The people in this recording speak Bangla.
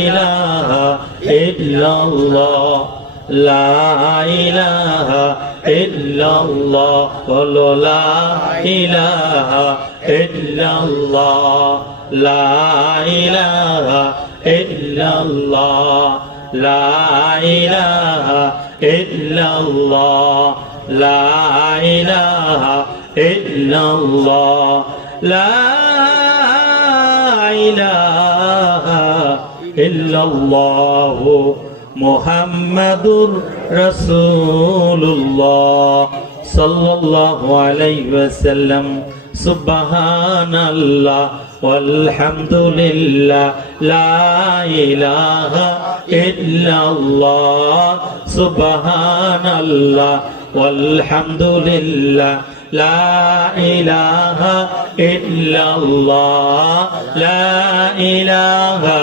ইলাহা ইল্লাল্লাহ লা ইলাহা ইল্লাল্লাহ বলো লা ইলাহা ইল্লাল্লাহ লা ইলাহা ইল্লাল্লাহ লা ইলাহা ইল্লাল্লাহ লা ইলাহা ইল্লাল্লাহ লা ইলাহা ইল্লাল্লাহ মুহাম্মাদুর রাসূলুল্লাহ সাল্লাল্লাহু আলাইহি ওয়াসাল্লাম সুবহানাল্লাহ walhamdulillah la ilaha illallah subhanallah walhamdulillah la ilaha illallah la ilaha